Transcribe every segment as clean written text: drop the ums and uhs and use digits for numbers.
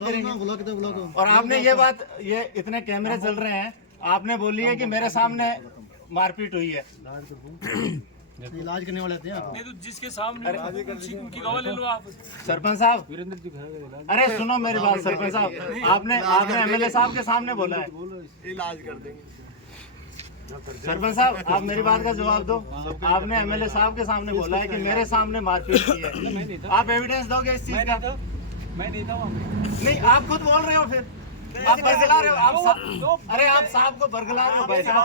और आपने ये बात, ये इतने कैमरे चल रहे हैं, आपने बोली है कि मेरे सामने मारपीट हुई है। इलाज करने वाले थे नहीं तो जिसके सामने उनकी गवाह ले लो आप। सरपंच साहब, अरे सुनो मेरी बात सरपंच साहब, आपने एमएलए साहब के सामने बोला है इलाज कर देंगे। सरपंच साहब, आप मेरी बात का जवाब दो। आपने एमएलए साहब के सामने बोला है कि मेरे सामने मारपीट की है, आप एविडेंस दोगे इस चीज का? मैं नहीं था वहाँ। नहीं, आप खुद बोल रहे हो, फिर आप बरगला रहे हो। अरे आप साहब को बरगला रहे हो भाई साहब,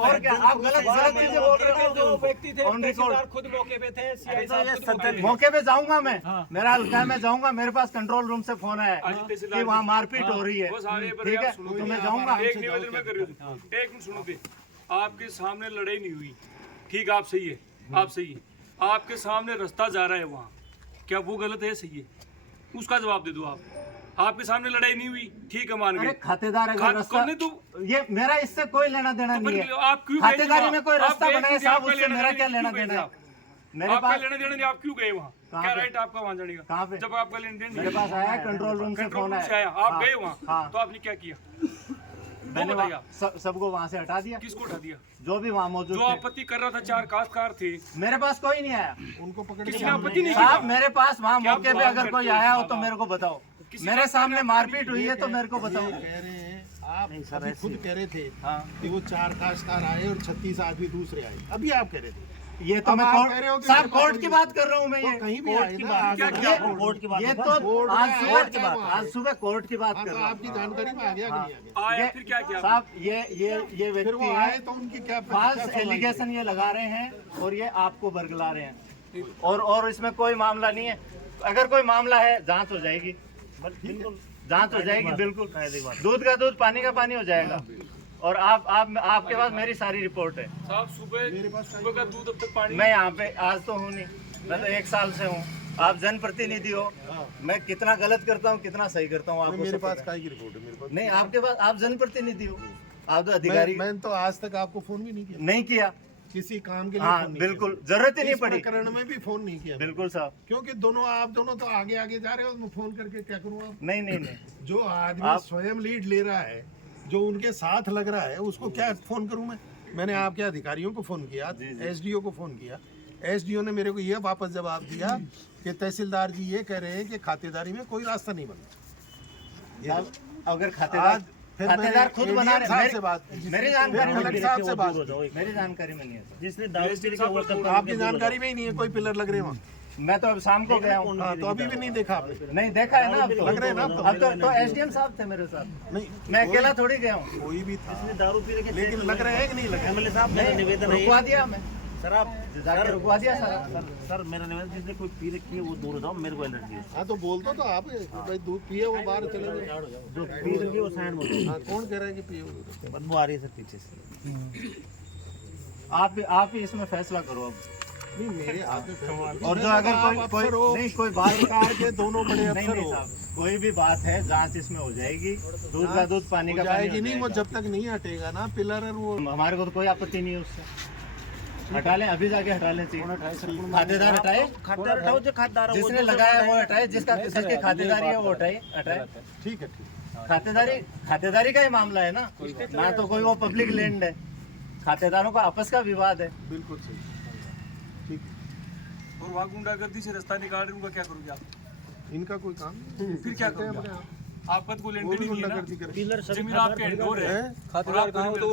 और क्या आप गलत चीजें बोल रहे हो। दो व्यक्ति थे, ऑन रिकॉर्ड खुद मौके पे थे, सीआई साहब मौके पे जाऊंगा मैं, मेरा हल्का में जाऊंगा, मेरे पास कंट्रोल रूम से फोन आया है कि वहाँ मारपीट हो रही है, ठीक है, तो मैं जाऊंगा। एक निवेदन में कर रही हूँ, एक मिनट सुनो। आपके सामने लड़ाई नहीं हुई, ठीक, आप सही है, आप सही है। आपके सामने रास्ता जा रहा है वहाँ, क्या वो गलत है, सही है? उसका जवाब दे दो आप। आपके सामने लड़ाई नहीं हुई, ठीक है, मान गए। खातेदार अगर रास्ता, ये मेरा इससे कोई लेना देना नहीं है। आप क्यों खातेदारी में कोई रास्ता बनाए साहब, उससे मेरा क्या लेना देना है? मेरे आपका पास लेना देना नहीं, आप क्यों गए वहाँ? क्या राइट आपका वहाँ जाने का? कहाँ पे? जब आपका लेना देना मेरे पास आया कंट्रोल रूम से फोन आया, आप गए वहाँ, तो आपने क्या किया? मैंने सबको वहाँ से हटा दिया। किसको हटा दिया? जो भी वहाँ मौजूद जो आपत्ति कर रहा था, 4 काश्तकार थे, मेरे पास कोई नहीं आया। उनको पकड़ किसी ने आपत्ति नहीं साहब, की? मेरे पास वहाँ मौके पे अगर कोई आया हो तो मेरे को बताओ। मेरे सामने मारपीट हुई है तो मेरे को बताओ। कह रहे हैं आप अभी खुद कह रहे थे कि वो 4 काश्तकार आए और 36 आदमी दूसरे आए, अभी आप कह रहे थे। ये तो मैं साहब कोर्ट की बात कर रहा हूँ मैं, ये कहीं भी कोर्ट की बात, कोर्ट की बात, ये तो आज सुबह कोर्ट की बात कर रहा हूँ। आपकी जानकारी में आ गया कि नहीं आ गया? आया फिर क्या किया? साहब, ये फिर वो व्यक्ति आए है, तो उनकी क्या फाल्स एलिगेशन ये लगा रहे हैं और ये आपको बरगला रहे हैं, और इसमें कोई मामला नहीं है। अगर कोई मामला है, जांच हो जाएगी, बिल्कुल जांच हो जाएगी, बिल्कुल। दूध का दूध, पानी का पानी हो जाएगा। और आपके पास मेरी सारी रिपोर्ट है। साहब, सुबह का दूध अब तक पानी। मैं यहाँ पे आज तो हूँ नहीं, मैं तो 1 साल से हूँ। आप जनप्रतिनिधि हो, मैं कितना गलत करता हूँ कितना सही करता हूँ आपको मेरे पास काय की रिपोर्ट है? मेरे पास नहीं, आपके पास, आप जनप्रतिनिधि हो, आप तो अधिकारी। मैंने तो आज तक आपको फोन भी नहीं किया, नहीं किया किसी काम के लिए। हाँ, बिल्कुल जरूरत ही नहीं पड़ी, प्रकरण में भी फोन नहीं किया। बिल्कुल साहब, क्योंकि आप दोनों तो आगे आगे जा रहे हो, मैं फोन करके क्या करूँ? आप नहीं नहीं नहीं, जो आदमी स्वयं लीड ले रहा है, जो उनके साथ लग रहा है, उसको क्या फोन करूं मैं? मैंने आपके अधिकारियों को फोन किया, एसडीओ को फोन किया, एसडीओ ने मेरे को ये वापस जवाब दिया कि तहसीलदार जी ये कह रहे हैं कि खातेदारी में कोई रास्ता नहीं बना। अगर खातेदार खुद बना रहे, मेरी जानकारी में नहीं है। जिसने दारू पी के वो करता आपकी जानकारी में ही नहीं है कोई पिलर लग रहे हैं वहाँ? मैं तो अब शाम को गया हूँ, तो अभी भी नहीं देखा आपने? नहीं देखा है ना, अब लग रहे हैं ना अब तो एसडीएम साहब थे मेरे साथ, नहीं, मैं अकेला थोड़ी गया हूँ। कोई भी था, दारू पी के, लेकिन लग रहे हैं कि नहीं लग रहे? एमएलए साहब, मेरा निवेदन है, रुकवा दिया मैं, सर आप जाके रुकवा दिया सर। सर मेरा निवेदन, जिसने कोई पी रखी है वो दूर हो जाओ, मेरे को एलर्जी है। हाँ तो बोल दो, तो आप भाई दूध पिए वो बाहर चले गए। जो पी रखी है वो साइड में। हाँ, कौन कह रहा है कि पिए वो? बदबू आ रही है सर पीछे से। आप ही इसमें फैसला करो अब। नहीं, मेरे हाथ में। और जो अगर कोई बात सरकार के दोनों बड़े अफसर हो, कोई भी बात है, जांच इसमें हो जाएगी। दूध का दूध, पानी का पानी जाएगी नहीं, वो जब तक नहीं हटेगा ना पिलर और वो। हमारे को तो कोई आपत्ति नहीं है उससे, हटा लें, अभी जाके हटा लें चाहिए। खातेदार हटाए, खातेदार हटाओ, जो खातेदार है जिसने लगाया वो हटाए, जिसकी खातेदारी है वो हटाए। ठीक है, ठीक है। खातेदारी का ही मामला है ना तो कोई वो पब्लिक लैंड है, खातेदारों का आपस का विवाद है। बिल्कुल सही, ठीक है। और वहाँ गुंडागर्दी से रास्ता निकाल रहे, उनका क्या करोगे आप? इनका कोई काम नहीं, फिर क्या करोगे? आपका तो कोई लेन देन नहीं है ना, पिलर जमीन आपके हैंडओवर है। खातेदार कहाँ हो तो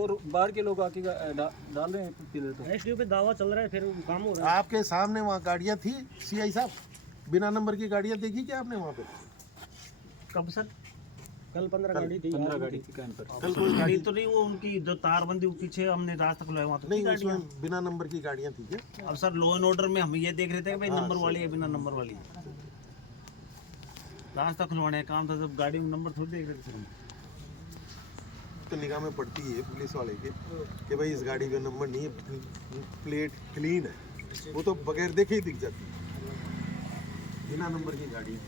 और बाहर के लोग आके डाल रहे हैं पिलर। तो एसडीओ पे दावा चल रहा है, फिर काम हो रहा है। आपके सामने वहाँ गाड़ियाँ थी, सीआई साहब, बिना नंबर की गाड़ियाँ देखी क्या आपने वहाँ पे? कब सर? कल 15 गाड़ी थी, 15 गाड़ी थी कैंप पर। कल कोई गाड़ी तो नहीं, वो उनकी जो तारबंदी पीछे हमने रास्ता खुलाया वहाँ तो नहीं, उसमें बिना नंबर की गाड़ियाँ थी क्या? अब सर लो एंड ऑर्डर में हम ये देख रहे थे कि भाई नंबर वाली है बिना नंबर वाली, रास्ता खुलवाने का काम था, जब गाड़ी में नंबर थोड़ी देख रहे थे सर। तो निगाह में पड़ती है पुलिस वाले के कि भाई इस गाड़ी का नंबर नहीं है, प्लेट क्लीन है, वो तो बगैर देखे ही दिख जाती है, बिना नंबर की गाड़ी।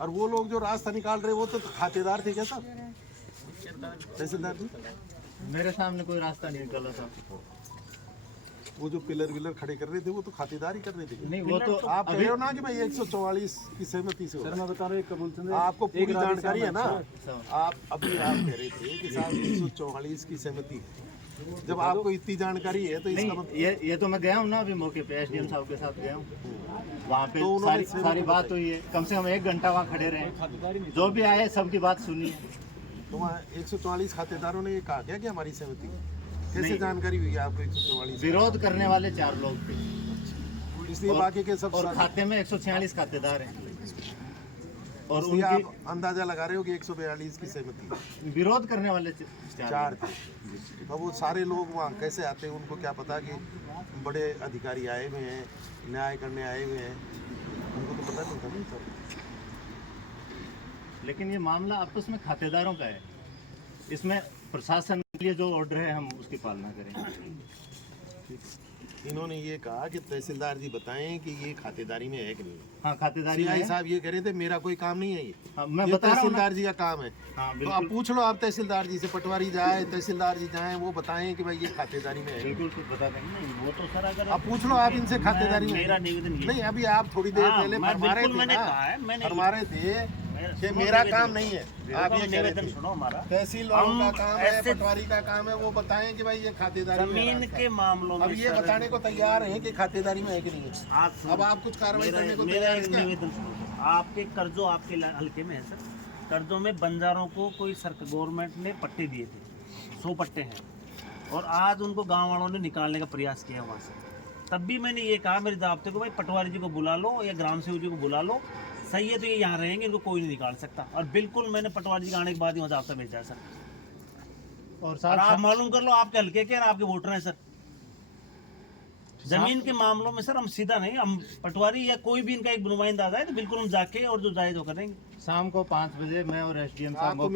और वो लोग जो रास्ता निकाल रहे वो तो खातेदार थे क्या साहब? तहसीलदार जी, मेरे सामने कोई रास्ता नहीं निकला था। वो जो पिलर विलर खड़े कर रहे थे वो तो खातेदारी कर रहे थे। नहीं वो तो आप कह रहे हो ना कि भाई 144 की सहमति से हो सर रहा है। मैं बता रहा हूँ कबूल आपको पूरी जानकारी है ना। आप अभी आप कह रहे थे कि साहब 144 की सहमति है। जब आपको इतनी जानकारी है तो इसका नहीं, मतलब ये तो मैं गया हूँ ना अभी मौके पे एसडीएम साहब के साथ गया हूँ, वहाँ पे तो उन्होंने सारी बात हुई है। कम से कम 1 घंटा वहाँ खड़े रहे, जो भी आए सबकी बात सुनी है। तो वहाँ 144 खातेदारों ने ये कहा क्या कि हमारी सहमति है? कैसे जानकारी हुई आपको 144? विरोध करने वाले 4 लोग थे, इसलिए बाकी के सब और खाते में 146 खातेदार हैं, और इसलिए उनकी आप अंदाजा लगा रहे हो कि 142 की सहमति है। विरोध करने वाले 4 थे। तो वो सारे लोग वहाँ कैसे आते हैं? उनको क्या पता कि बड़े अधिकारी आए हुए हैं, न्याय करने आए हुए हैं? उनको तो पता नहीं था नहीं सर। लेकिन ये मामला आपस में खातेदारों का है, इसमें प्रशासन के लिए जो ऑर्डर है हम उसकी पालना करेंगे। इन्होंने ये कहा कि तहसीलदार जी बताएं कि ये खातेदारी में है कि नहीं। हाँ खातेदारी सीआई है। साहब ये कह रहे थे मेरा कोई काम नहीं है ये। हाँ, मैं ये बता रहा हूँ ना। तहसीलदार जी का काम है। हाँ तो आप बिल्कुल पूछ लो, आप तहसीलदार जी से, पटवारी जाए तहसीलदार जी जाएं, वो बताएं कि भाई ये खातेदारी में है। बिल्कुल कुछ बता देंगे। नहीं, वो तो सर अगर आप पूछ लो आप इनसे खातेदारी में है। मेरा निवेदन ये नहीं अभी आप थोड़ी देर हाँ, पहले मैं फरमा रहे बिल्कुल थे मैंने ना, कहा है, मैंने फरमा रहे थे कि सुनो मेरा निवेदन। काम नहीं है। आप ये कह रहे निवेदन थे सुनो हमारा, तहसील वालों का हम काम है, ऐसे- पटवारी का काम है, वो बताएं कि भाई ये खातेदारी में है जमीन रास्ता। के मामलों में अब ये सर, बताने को तैयार है कि खातेदारी में है कि नहीं है। आप सुनो, अब आप कुछ कार्रवाई मेरा- करने को मेरा तैयार एक हैं क्या? निवेदन सुनो। आपके कर्जों आपके हल्के में है सर, कर्जों में बंजारों को कोई सरकार गवर्नमेंट ने पट्टे दिए थे, 100 पट्टे हैं, और आज उनको गांव वालों ने निकालने का प्रयास किया वहाँ से। तब भी मैंने ये कहा मेरे दावते को, भाई पटवारी जी को बुला लो या ग्राम सेवक जी को बुला लो, सही है तो ये यहाँ रहेंगे, इनको कोई नहीं निकाल सकता। और बिल्कुल मैंने पटवारी जी के आने के बाद ही वहाँ जाब्ता भेजा है सर। और और साथ आप मालूम कर लो आपके हल्के के और आपके वोटर हैं सर। जमीन के मामलों में सर हम सीधा नहीं, हम पटवारी या कोई भी इनका एक नुमाइंदा आ जाए तो बिल्कुल हम जाके और जो जायज वो करेंगे। शाम को 5 बजे मैं और एसडीएम साहब आपको मौके